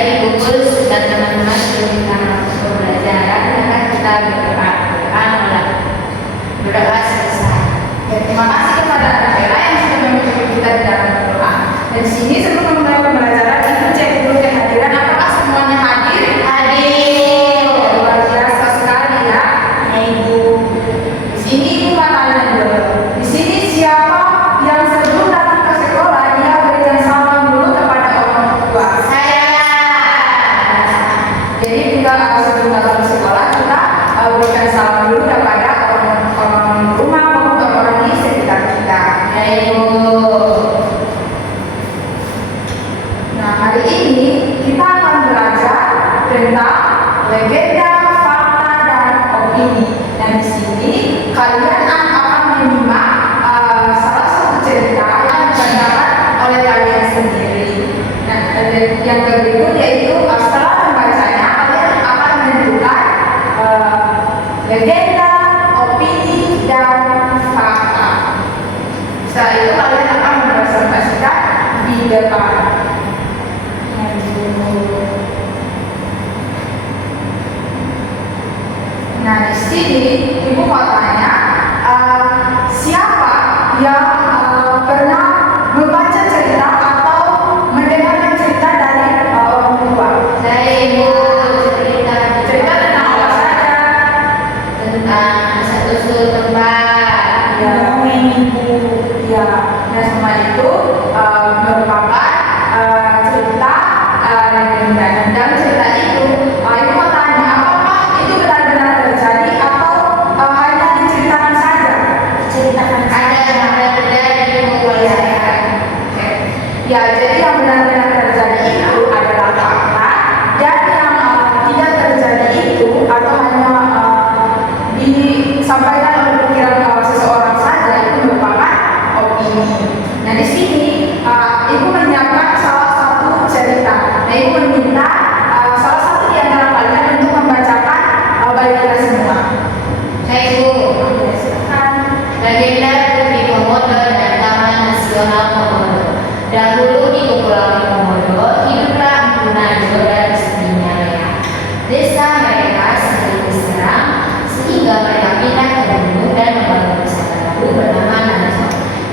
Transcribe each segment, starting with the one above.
dibungkus dan teman-teman sebelum pembelajaran akan kita berdoa selesai. Ya, terima kasih kepada Anak Bella yang sudah memimpin kita di dalam berdoa. Dan di sini sebelum memulai pembelajaran itu cek dulu kehadiran. Apakah semuanya hadir? Hadir. Luar biasa sekali ya, Ibu. Di sini Ibu mau tanya dulu. Di sini siapa yang sebelum datang ke sekolah dia berikan salam dulu kepada orang tua? Saya. Jadi kita sebelum datang ke sekolah kita berikan salam dulu kepada orang rumah maupun orang di sekitar kita. Ya, Ibu. Nah, hari ini kita akan belajar tentang legenda, fakta, dan opini. Dan di sini kalian akan menyimak salah satu cerita yang dibacakan oleh kalian sendiri. Nah, yang berikut yaitu setelah membacanya kalian akan menentukan legenda, opini, dan fakta. Setelah itu kalian akan mempresentasikan di depan. Nah, di sini Ibu mau tanya, siapa yang pernah membaca cerita atau mendengarkan cerita dari orang tua? Saya, Ibu. Cerita tentang apa saja? Tentang satu tempat. Ya, Ibu. Ya, nah semua itu merupakan cerita legenda. Dan dalam cerita itu, Ibu mau tanya, apakah itu benar-benar terjadi atau hanya diceritakan saja? Ceritakan ada terjadi, Ibu. Ya, jadi yang benar-benar terjadi itu adalah fakta, dan yang tidak terjadi itu atau hanya disampaikan oleh pikiran seseorang saja itu merupakan opini. Nah, di sini Ibu menyiapkan salah satu cerita. Nah, Ibu meminta salah satu di antara kalian untuk membacakan bagi kita semua. Saya, Ibu. Silakan. Legenda Putri Komodo dan Taman Nasional Komodo. Dahulu di Kepulauan Komodo hiduplah Empu Najo dan istrinya Lea. Desa mereka sering diserang sehingga mereka pindah ke gunung dan membangun desa baru bernama Najo.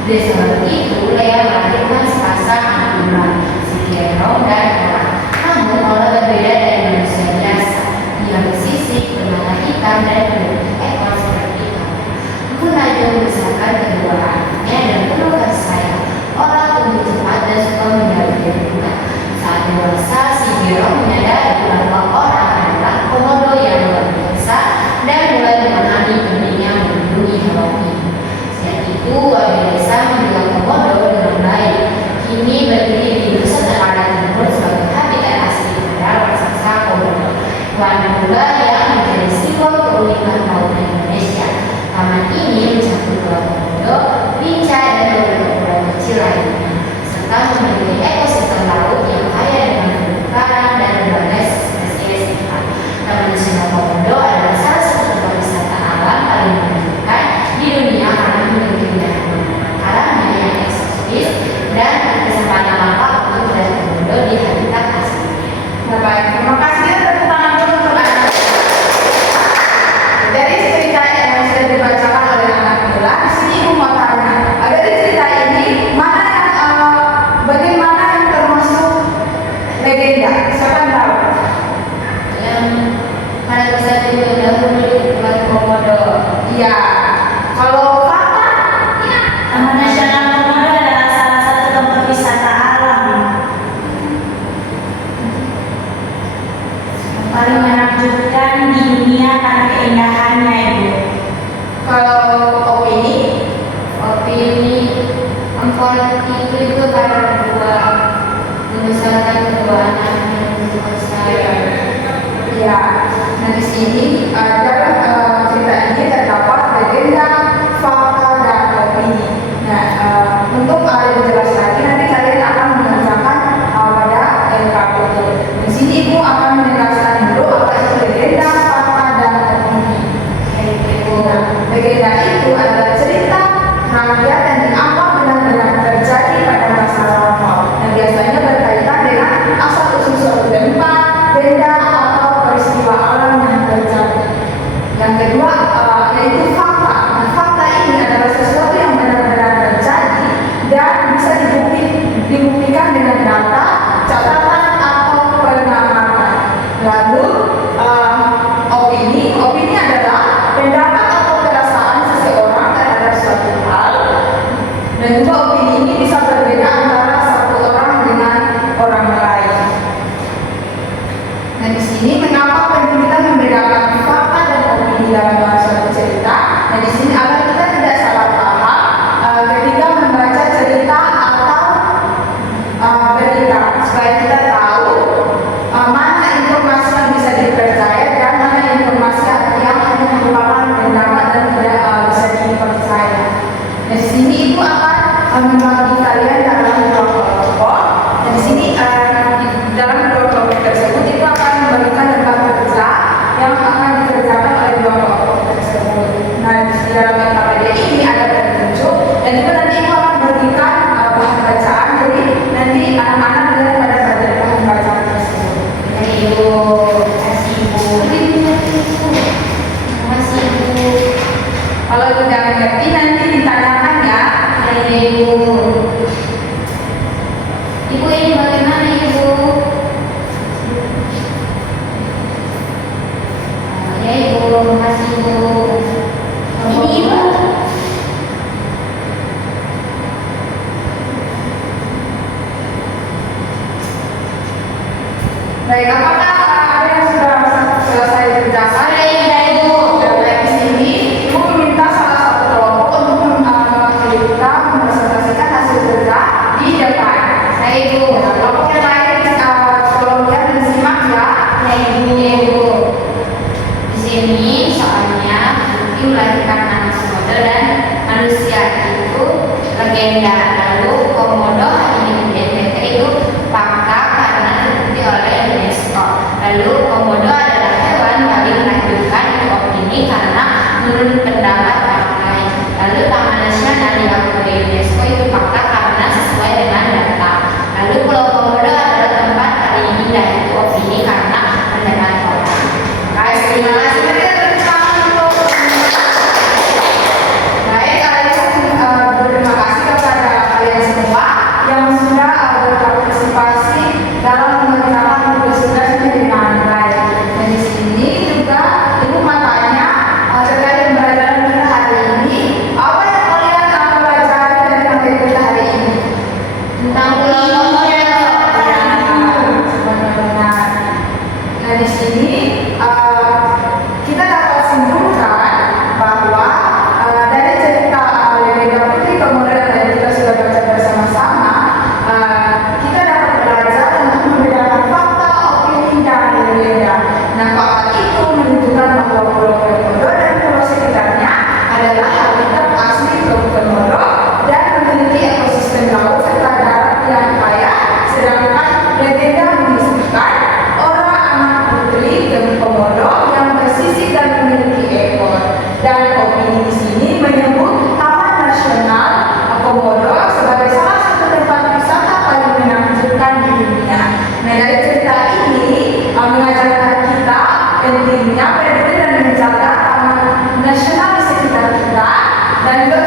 Desa baru itu Lea melahirkan sepasang anak domba, si Gerong dan Ora. Namun Ora berbeda dari manusia biasa. Dia bersisik, bermata hitam dan memiliki ekor seperti kamu. Empu Najo membesarkan kedua anaknya dan penuh kasih sayang. Orang tumbuh cepat dan suka menjadi bunga. Saat dewasa, si Gerong menyadari bahwa orang adalah komodo yang luar biasa dan mulai memahami pentingnya melindungi hewan ini. Sejak itu, warga desa menjaga komodo dengan baik. Kini berdiri di Nusa Tenggara Timur sebagai habitat asli pada raksasa komodo. Hewan pula yang menjadi simbol keunikan laut Indonesia. Taman ini mencakup pulau Komodo, Binca, dan beberapa pulau kecil lainnya, serta memiliki ekosistem laut yang kaya dengan terumbu karang dan berbagai spesies ikan. Taman Nasional Komodo adalah salah satu tempat wisata alam paling menakjubkan di dunia karena memiliki pemandangan alamnya yang eksotis dan kesempatan lengkap untuk melihat komodo di habitat aslinya. Nah, baik, terima kasih. Tepuk tangan dulu untuk anak. Dari cerita yang sudah dibacakan oleh anak Bella, di sini Ibu mau tanya, dari cerita ini mana yang bagaimana yang termasuk legenda? Siapa yang tahu? Yang pada masa itu dahulu di Kepulauan Komodo. Iya. Kalau fakta, Taman Nasional Komodo adalah salah satu tempat wisata alam yang paling menakjubkan di dunia karena keindahannya, Ibu. kalau opini, Empon itu karena membesarkan kedua anaknya dengan sayang. ya. Nah, di sini dalam cerita ini terdapat legenda, fakta, dan opini. Nah, untuk lebih jelas lagi nanti kalian akan mengerjakan pada LKPD. Di sini Ibu akan menjelaskan dulu apa itu legenda, fakta, dan opini. Nah, legenda itu adalah cerita rakyat yang dianggap benar-benar terjadi pada masa lampau. Nah, biasanya berkaitan dengan asal usul suatu tempat Nah, di sini mengapa penting kita membedakan fakta dan opini dalam suatu cerita? Nah, di sini agar kita tidak salah paham ketika membaca cerita atau berita, supaya kita tahu mana informasi yang bisa dipercaya dan mana informasi yang hanya merupakan pendapat dan tidak bisa dipercaya. Nah, di sini ibu akan membagi kalian dalam dua kelompok. Dan di sini dalam dua kelompok tersebut itu akan memberikan lembar kerja yang akan dikerjakan oleh dua kelompok tersebut. Nah, di dalam LKPD ini ada petunjuk dan juga nanti ibu akan berikan bahan bacaan. Jadi nanti anak-anak melihat pada bahan bacaan tersebut. Ibu, kasih ibu. Kasih ibu. Kalau tidak mengerti nanti ditanyakan ya. Ibu. Ibu ini bagaimana ibu? Ya ibu, makasih ibu. Ini ibu. Baik, apakah ada yang sudah selesai kerjakan? Ada ibu. Dan di sini ibu meminta salah satu kelompok untuk kita mempresentasikan hasil kerja di depan. Nah ibu. Kelompok yang lain tolong lihat dan simak ya. Nah ibu. Di sini soalnya Bukti melahirkan anak Komodo dan manusia itu legenda. Lalu Komodo hari ini di NTT itu fakta karena terbukti oleh UNESCO. Lalu Komodo adalah hewan paling menakjubkan itu opini karena menurut pendapat orang lain. Lalu Taman Nasional diakui UNESCO itu fakta karena sesuai dengan data. Lalu Pulau Komodo adalah tempat paling indah itu opini karena pendapat orang. Terima kasih. Baik, berterima kasih kepada kalian semua yang sudah berpartisipasi dalam mengerjakan tugas-tugasnya dengan baik. Dan di sini juga ibu matanya terkait pembelajaran kita hari ini. Apa yang kalian pelajari dari materi kita hari ini? Tentang Pulau Komodo. Benar. Nah, di sini kita dapat simpulkan bahwa dari cerita legenda Putri Komodo yang tadi kita sudah baca bersama-sama, kita dapat belajar untuk membedakan fakta, opini, dan legenda. Nah, fakta itu menunjukkan bahwa Pulau Komodo dan pulau sekitarnya adalah habitat asli Pulau Komodo dan memiliki ekosistem laut serta darat yang kaya. Sedangkan legenda menyebutkan orang anak putri Komodo yang bersisik dan memiliki ekor. Dan opini di sini menyebut Taman Nasional Komodo sebagai salah satu tempat wisata paling menakjubkan di dunia. Nah, dari cerita ini mengajarkan kita pentingnya peduli dan menjaga taman nasional di sekitar kita dan juga